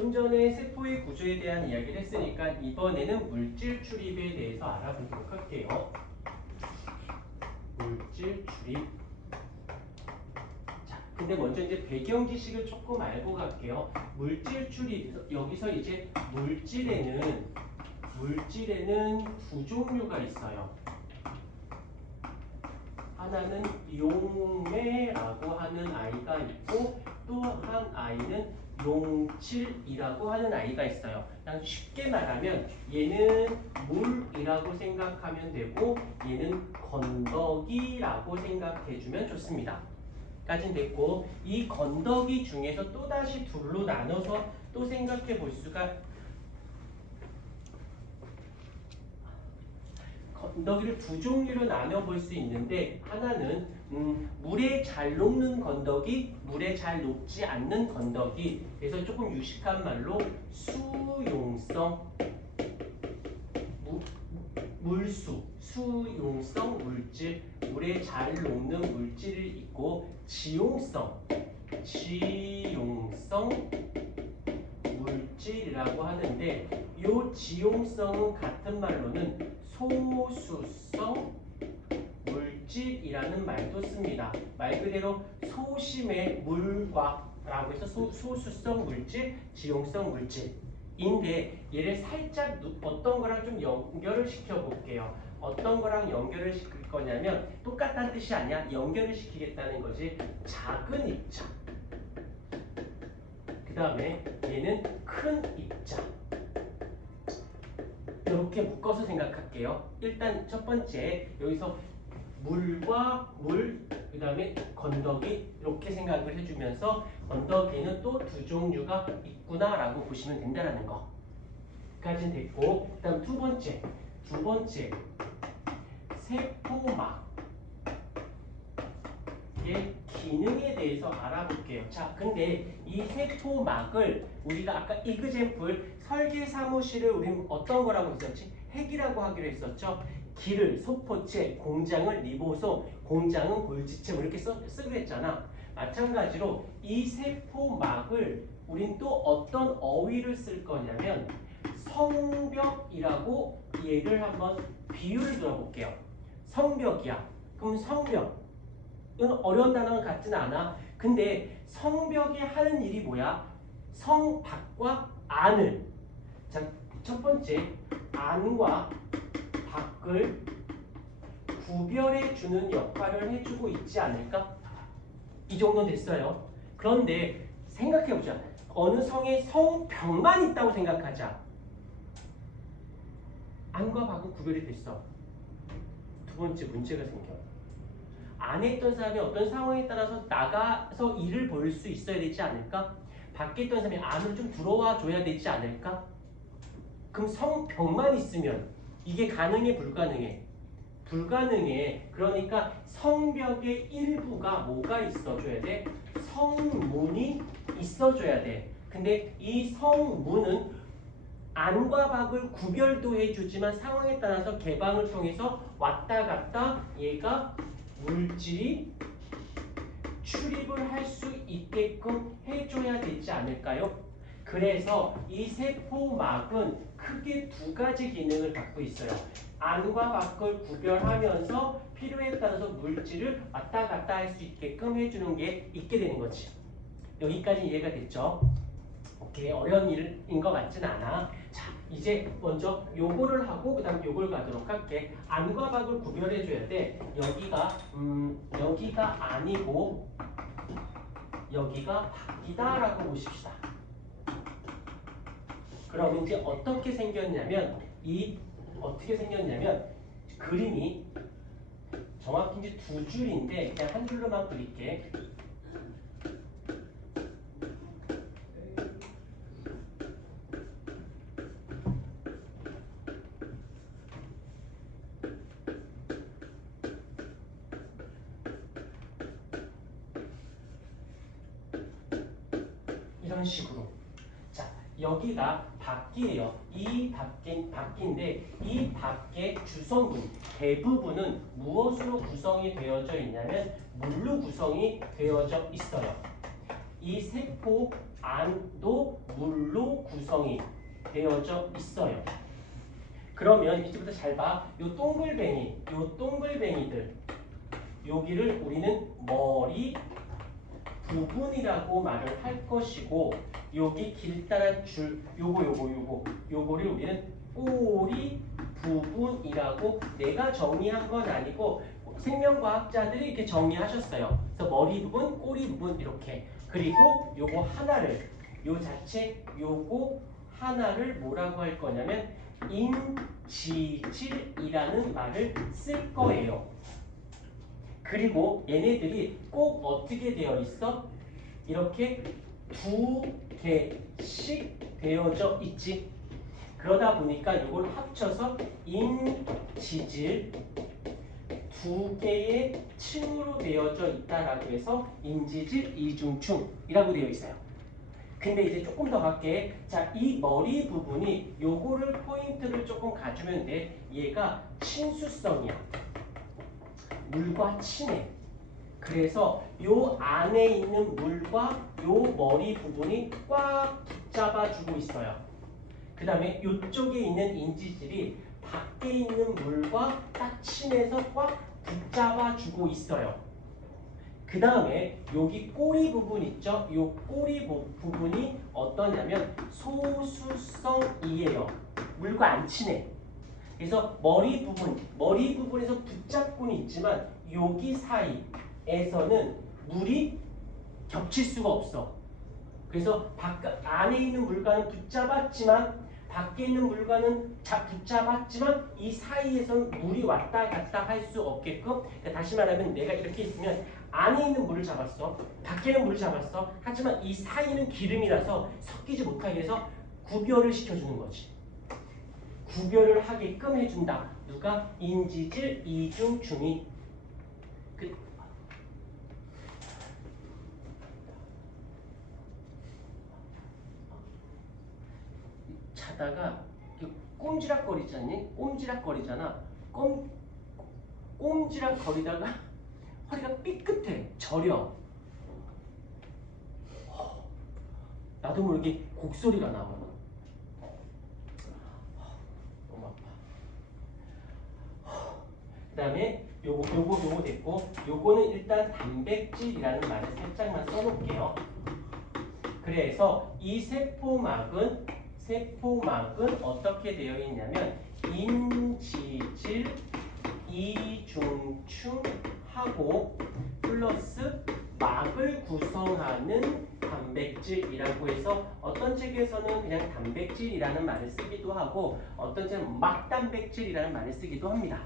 좀 전에 세포의 구조에 대한 이야기를 했으니까 이번에는 물질 출입에 대해서 알아보도록 할게요. 물질 출입. 자, 근데 먼저 이제 배경 지식을 조금 알고 갈게요. 물질 출입, 여기서 이제 물질에는 두 종류가 있어요. 하나는 용매라고 하는 아이가 있고 또 한 아이는 용질이라고 하는 아이가 있어요. 그냥 쉽게 말하면 얘는 물이라고 생각하면 되고 얘는 건더기라고 생각해주면 좋습니다. 까진 됐고, 이 건더기 중에서 또다시 둘로 나눠서 또 생각해 볼 수가, 건더기를 두 종류로 나눠 볼 수 있는데, 하나는 물에 잘 녹는 건더기, 물에 잘 녹지 않는 건더기. 그래서 조금 유식한 말로 수용성 수용성 물질, 물에 잘 녹는 물질이 있고, 지용성 물질이라고 하는데, 이 지용성은 같은 말로는 소수성 물질이라는 말도 씁니다. 말 그대로 소심의 물과 라고 해서 소수성 물질, 지용성 물질인데, 얘를 살짝 어떤 거랑 좀 연결을 시켜 볼게요. 어떤 거랑 연결을 시킬 거냐면, 똑같다는 뜻이 아니야. 연결을 시키겠다는 거지. 작은 입자, 그 다음에 얘는 큰 입자, 이렇게 묶어서 생각할게요. 일단 첫 번째, 여기서 물과 물, 그 다음에 건더기, 이렇게 생각을 해주면서 건더기는 또 두 종류가 있구나 라고 보시면 된다는 거 까지는 됐고, 그 다음 두 번째 세포막의 기능에 대해서 알아볼게요. 자, 근데 이 세포막을 우리가 아까 이그젬플 설계 사무실을 우리 어떤 거라고 했었지? 핵이라고 하기로 했었죠. 기를 소포체, 공장을 리보솜, 공장은 골지체, 이렇게 쓰기로 했잖아. 마찬가지로 이 세포막을 우린 또 어떤 어휘를 쓸 거냐면 성벽이라고 얘를 한번 비유를 들어볼게요. 성벽이야. 그럼 성벽, 이건 어려운 단어는 같지는 않아. 근데 성벽이 하는 일이 뭐야? 성 밖과 안을, 자, 첫 번째 안과 밖을 구별해 주는 역할을 해주고 있지 않을까? 이 정도는 됐어요. 그런데 생각해보자. 어느 성에 성벽만 있다고 생각하자. 안과 밖은 구별이 됐어. 두 번째 문제가 생겨. 안에 있던 사람이 어떤 상황에 따라서 나가서 일을 볼 수 있어야 되지 않을까? 밖에 있던 사람이 안으로 좀 들어와 줘야 되지 않을까? 그럼 성벽만 있으면 이게 가능해, 불가능해? 불가능해. 그러니까 성벽의 일부가 뭐가 있어줘야 돼? 성문이 있어줘야 돼. 근데 이 성문은 안과 밖을 구별도 해주지만 상황에 따라서 개방을 통해서 왔다 갔다 얘가 물질이 출입을 할 수 있게끔 해줘야 되지 않을까요? 그래서 이 세포막은 크게 두 가지 기능을 갖고 있어요. 안과 밖을 구별하면서 필요에 따라서 물질을 왔다 갔다 할 수 있게끔 해주는 게 있게 되는 거지. 여기까지 이해가 됐죠? 오케이, 어려운 일인 것 같진 않아. 자, 이제 먼저 요거를 하고 그 다음 요걸 가도록 할게. 안과 밖을 구별해줘야 돼. 여기가 아니고 여기가 밖이다라고 보십시다. 그럼 이제 어떻게 생겼냐면 그림이 정확히 이제 두 줄인데 그냥 한 줄로만 그릴게. 이런 식으로. 자, 여기가 밖이에요. 이 밖인데 이 밖의 주성분 대부분은 무엇으로 구성이 되어져 있냐면 물로 구성이 되어져 있어요. 이 세포 안도 물로 구성이 되어져 있어요. 그러면 이제부터 잘 봐. 요 동글뱅이들 여기를 우리는 머리 부분이라고 말을 할 것이고, 여기 길다란 줄 요거를 우리는 꼬리 부분이라고 내가 정의한 건 아니고 생명과학자들이 이렇게 정의하셨어요. 그래서 머리 부분, 꼬리 부분 이렇게. 그리고 요거 하나를 요거 하나를 뭐라고 할 거냐면 인지질이라는 말을 쓸 거예요. 그리고 얘네들이 꼭 어떻게 되어 있어? 이렇게 두 개씩 되어져 있지. 그러다 보니까 이걸 합쳐서 인지질 두 개의 층으로 되어져 있다라고 해서 인지질 이중충이라고 되어 있어요. 근데 이제 조금 더 갈게. 자, 이 머리 부분이 요거를 포인트를 조금 가주면 돼. 얘가 친수성이야. 물과 친해. 그래서 요 안에 있는 물과 요 머리 부분이 꽉 붙잡아주고 있어요. 그 다음에 요쪽에 있는 인지질이 밖에 있는 물과 딱 친해서 꽉 붙잡아주고 있어요. 그 다음에 여기 꼬리 부분 있죠? 요 꼬리 부분이 어떠냐면 소수성이에요. 물과 안 친해. 그래서 머리 부분에서 붙잡고는 있지만 여기 사이에서는 물이 겹칠 수가 없어. 그래서 안에 있는 물과는 붙잡았지만 밖에 있는 물과는 붙잡았지만 이 사이에서는 물이 왔다 갔다 할 수 없게끔, 그러니까 다시 말하면 내가 이렇게 있으면 안에 있는 물을 잡았어, 밖에는 물을 잡았어. 하지만 이 사이는 기름이라서 섞이지 못하게 해서 구별을 시켜주는 거지. 구별을 하게끔 해준다. 누가? 인지질 이중충이. 자다가 꼼지락거리지 않니? 꼼지락거리잖아. 꼼지락거리다가 허리가 삐끗해. 저려. 나도 모르게 곡소리가 나와. 너무 아파. 그 다음에 요거 됐고, 요거는 일단 단백질이라는 말을 살짝만 써놓을게요. 그래서 이 세포막은 어떻게 되어 있냐면 인지질 이중충하고 플러스 막을 구성하는 단백질이라고 해서 어떤 책에서는 그냥 단백질이라는 말을 쓰기도 하고 어떤 책은 막단백질이라는 말을 쓰기도 합니다.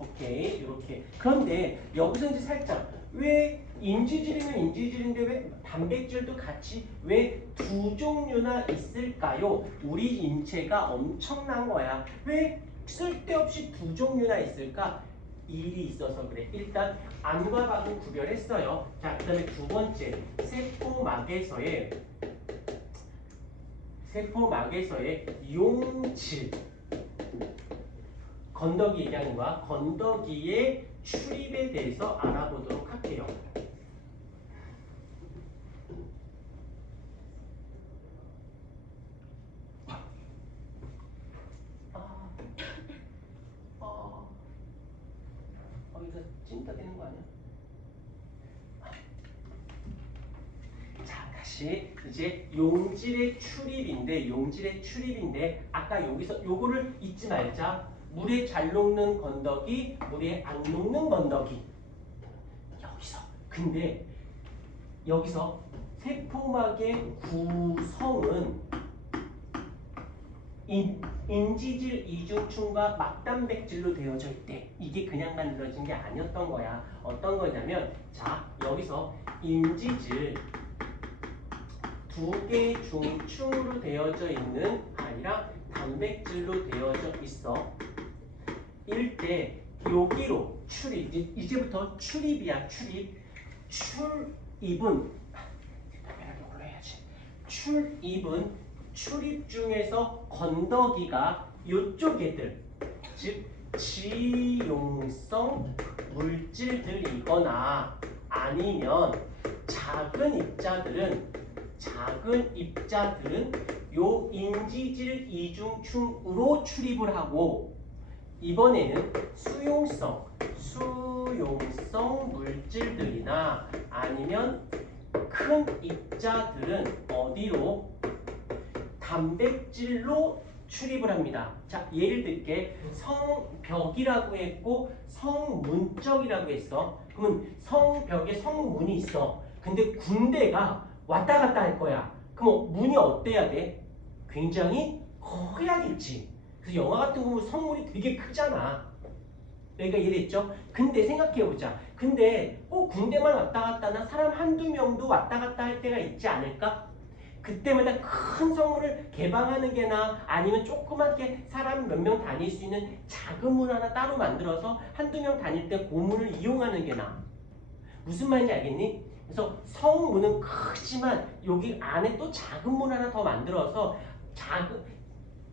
오케이, 이렇게. 그런데 여기서 이제 살짝 왜 인지질이면 인지질인데 왜 단백질도 같이 왜 두 종류나 있을까요? 우리 인체가 엄청난 거야. 왜 쓸데없이 두 종류나 있을까? 일이 있어서 그래. 일단 안과 박은 구별했어요. 자, 그 다음에 두 번째, 세포막에서의 용질. 건더기 얘기하는 거야. 건더기의 출입에 대해서 알아보도록 할게요. 이거 찐따 되는 거 아니야? 자, 다시 이제 용질의 출입인데 아까 여기서 요거를 잊지 말자. 물에 잘 녹는 건더기, 물에 안 녹는 건더기. 근데 여기서 세포막의 구성은 인지질 이중충과 막단백질로 되어져 있대. 이게 그냥 만들어진 게 아니었던 거야. 어떤 거냐면, 자, 여기서 인지질 두 개의 중충으로 되어져 있는 아니라 단백질로 되어져 있어. 일때 여기로 출입, 이제부터 출입이야. 출입은 출입 중에서 건더기가 요쪽 애들, 즉 지용성 물질들이거나 아니면 작은 입자들은 요 인지질 이중충으로 출입을 하고 이번에는 수용성 물질들이나 아니면 큰 입자들은 어디로? 단백질로 출입을 합니다. 자, 예를 들게 성벽이라고 했고 성문적이라고 했어. 그러면 성벽에 성문이 있어. 근데 군대가 왔다 갔다 할 거야. 그럼 문이 어때야 돼? 굉장히 커야겠지. 그래서 영화 같은 거 보면 성문이 되게 크잖아. 여기가 이해됐죠? 근데 생각해보자. 근데 꼭 군대만 왔다 갔다 하나 사람 한두 명도 왔다 갔다 할 때가 있지 않을까? 그때마다 큰 성문을 개방하는 게나 아니면 조그맣게 사람 몇 명 다닐 수 있는 작은 문 하나 따로 만들어서 한두 명 다닐 때 그 문을 이용하는 게 나아. 무슨 말인지 알겠니? 그래서 성문은 크지만 여기 안에 또 작은 문 하나 더 만들어서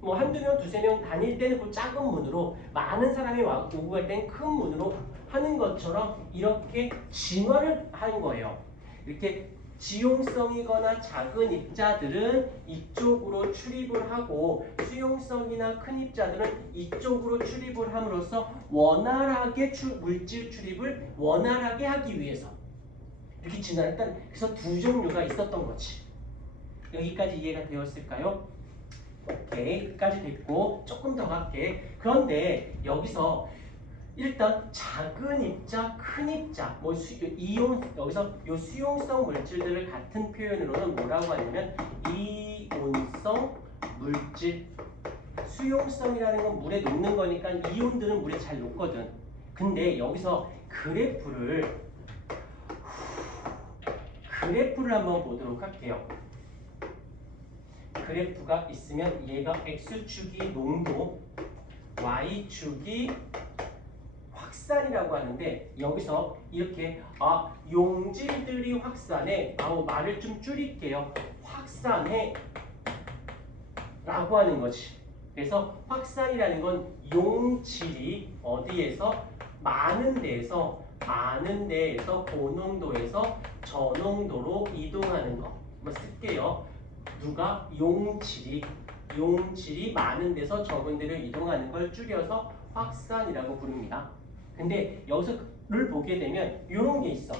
뭐 한두 명, 두세 명 다닐 때는 그 작은 문으로 많은 사람이 오고 갈 때는 큰 문으로 하는 것처럼 이렇게 진화를 하는 거예요. 이렇게 지용성이거나 작은 입자들은 이쪽으로 출입을 하고 수용성이나 큰 입자들은 이쪽으로 출입을 함으로써 원활하게 물질 출입을 원활하게 하기 위해서 이렇게 진화했던, 그래서 두 종류가 있었던 거지. 여기까지 이해가 되었을까요? 오케이, 여기까지 됐고 조금 더 갈게. 그런데 여기서 일단 작은 입자, 큰 입자, 뭐 이온, 여기서 요 수용성 물질들을 같은 표현으로는 뭐라고 하냐면 이온성 물질. 수용성이라는 건 물에 녹는 거니까 이온들은 물에 잘 녹거든. 근데 여기서 그래프를 한번 보도록 할게요. 그래프가 있으면 얘가 x축이 농도, y축이 확산이라고 하는데 여기서 이렇게 용질들이 확산해, 말을 좀 줄일게요. 확산해 라고 하는 거지. 그래서 확산이라는 건 용질이 어디에서? 많은 데에서 고농도에서 저농도로 이동하는 거. 한번 쓸게요. 누가? 용질이 많은 데서 적은 데로 이동하는 걸 줄여서 확산이라고 부릅니다. 근데 여기서를 보게 되면 이런 게 있어.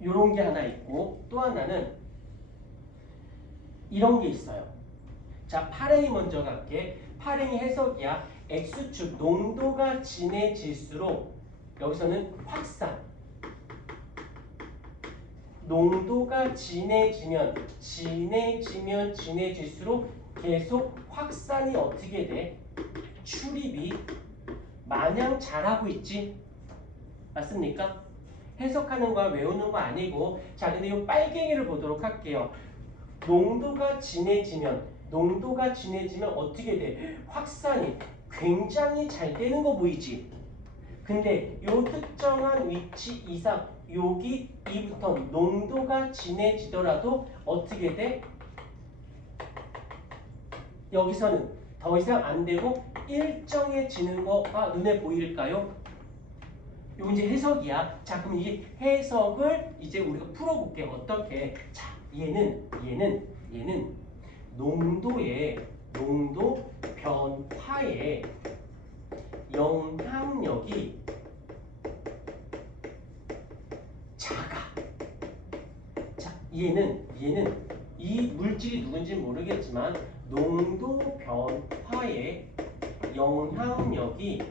이런 게 하나 있고 또 하나는 이런 게 있어요. 자, 파랭이 먼저 갈게. 파랭이 해석이야. X축 농도가 진해질수록 여기서는 확산. 농도가 진해질수록 계속 확산이 어떻게 돼? 출입이 마냥 잘하고 있지? 맞습니까? 해석하는 거야, 외우는 거 아니고. 자, 근데 이 빨갱이를 보도록 할게요. 농도가 진해지면 어떻게 돼? 확산이 굉장히 잘 되는 거 보이지? 근데 이 특정한 위치 이상 여기부터 농도가 진해지더라도 어떻게 돼? 여기서는 더 이상 안 되고 일정해지는 거가 눈에 보일까요? 요 이제 해석이야. 자, 그럼 이 해석을 이제 우리가 풀어볼게요. 어떻게? 자, 얘는 농도 변화에 영향력이 작아. 자, 얘는 이 물질이 누군지 모르겠지만 농도 변화에 영향력이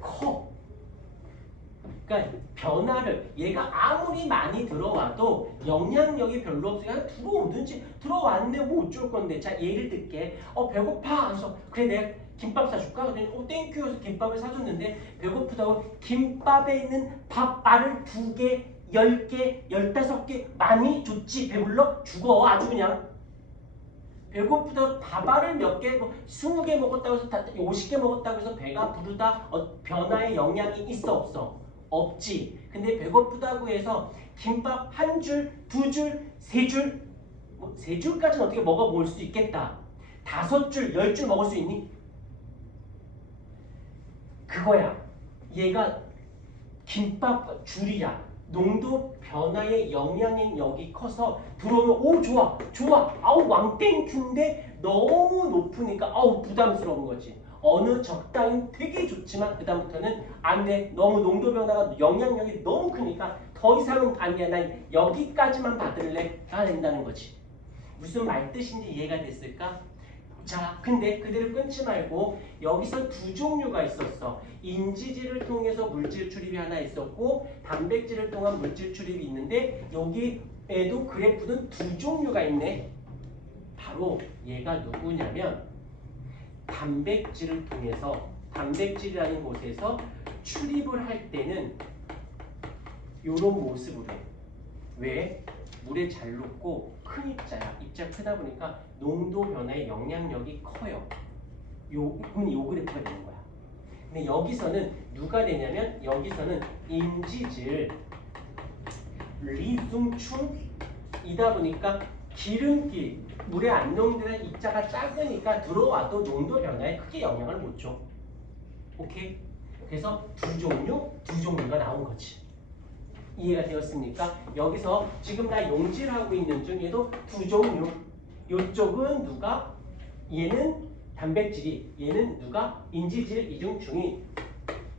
커. 그러니까 변화를 얘가 아무리 많이 들어와도 영향력이 별로 없으니까 들어왔네 뭐 어쩔 건데. 자, 예를 들게 배고파. 그래서 그래 내가 김밥 사줄까? 그랬더니 땡큐 해서 김밥을 사줬는데 배고프다고 김밥에 있는 밥알을 2개, 10개, 15개 많이 줬지. 배불러? 죽어 아주 그냥. 배고프다고 밥알을 몇 개, 20개 먹었다고 해서 50개 먹었다고 해서 배가 부르다 변화에 영향이 있어 없어? 없지. 근데 배고프다고 해서 김밥 한 줄, 2줄, 3줄, 뭐 3줄까지는 어떻게 먹어볼 수 있겠다. 5줄, 10줄 먹을 수 있니? 그거야. 얘가 김밥 줄이야. 농도 변화의 영향력이 커서 들어오면 오 좋아 좋아 아우 왕땡큐인데 너무 높으니까 아우 부담스러운 거지. 어느 적당히 되게 좋지만 그다음부터는 안 돼. 너무 농도 변화가 영향력이 너무 크니까 더 이상은 아니야. 난 여기까지만 받을래가 된다는 거지. 무슨 말 뜻인지 이해가 됐을까? 자, 근데 그대로 끊지 말고 여기서 두 종류가 있었어. 인지질을 통해서 물질 출입이 하나 있었고 단백질을 통한 물질 출입이 있는데 여기에도 그래프는 두 종류가 있네. 바로 얘가 누구냐면 단백질을 통해서 단백질이라는 곳에서 출입을 할 때는 이런 모습으로 해. 왜? 물에 잘 녹고 큰 입자야. 입자 크다 보니까 농도 변화의 영향력이 커요. 그럼 요 그래프가 되는 거야. 근데 여기서는 누가 되냐면 여기서는 인지질 리숭충이다 보니까 기름기 물에 안 녹는 입자가 작으니까 들어와도 농도 변화에 크게 영향을 못 줘. 오케이? 그래서 두 종류가 나온 거지. 이해가 되었습니까? 여기서 지금 나 용질하고 있는 중에도 두 종류. 이쪽은 누가? 얘는 단백질이, 얘는 누가? 인지질 이중충이.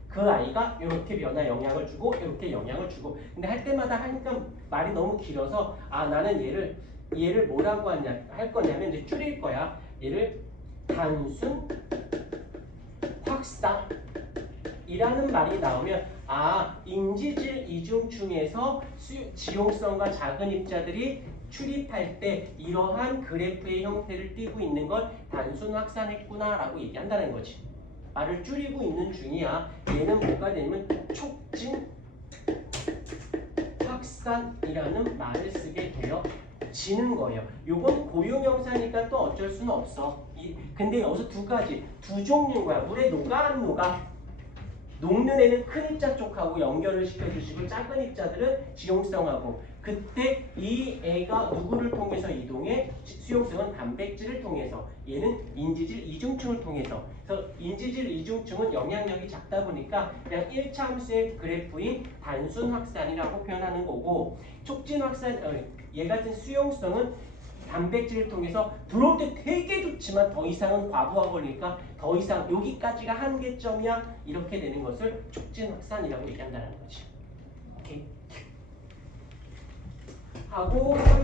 그 아이가 이렇게 변화 영향을 주고 이렇게 영향을 주고. 근데 할 때마다 하니까 말이 너무 길어서 아 나는 얘를 뭐라고 할 거냐면 이제 줄일 거야. 얘를 단순 확산이라는 말이 나오면 아, 인지질 이중충에서 지용성과 작은 입자들이 출입할 때 이러한 그래프의 형태를 띠고 있는 걸 단순 확산했구나라고 얘기한다는 거지. 말을 줄이고 있는 중이야. 얘는 뭐가 되냐면 촉진 확산이라는 말을 쓰게 되어지는 거예요. 요건 고유명사니까 또 어쩔 수는 없어. 근데 여기서 두 가지, 두 종류인 거야. 물에 녹아 안 녹아? 녹는 애는 큰 입자 쪽하고 연결을 시켜주시고 작은 입자들은 지용성하고 그때 이 애가 누구를 통해서 이동해? 수용성은 단백질을 통해서 얘는 인지질 이중층을 통해서 그래서 인지질 이중층은 영향력이 작다 보니까 그냥 1차 함수의 그래프인 단순 확산이라고 표현하는 거고 촉진 확산 얘 같은 수용성은 단백질을 통해서 들어올 때 되게 좋지만 더 이상은 과부하 걸리니까 더 이상 여기까지가 한계점이야 이렇게 되는 것을 촉진 확산이라고 얘기한다는 거지. 오케이. 하고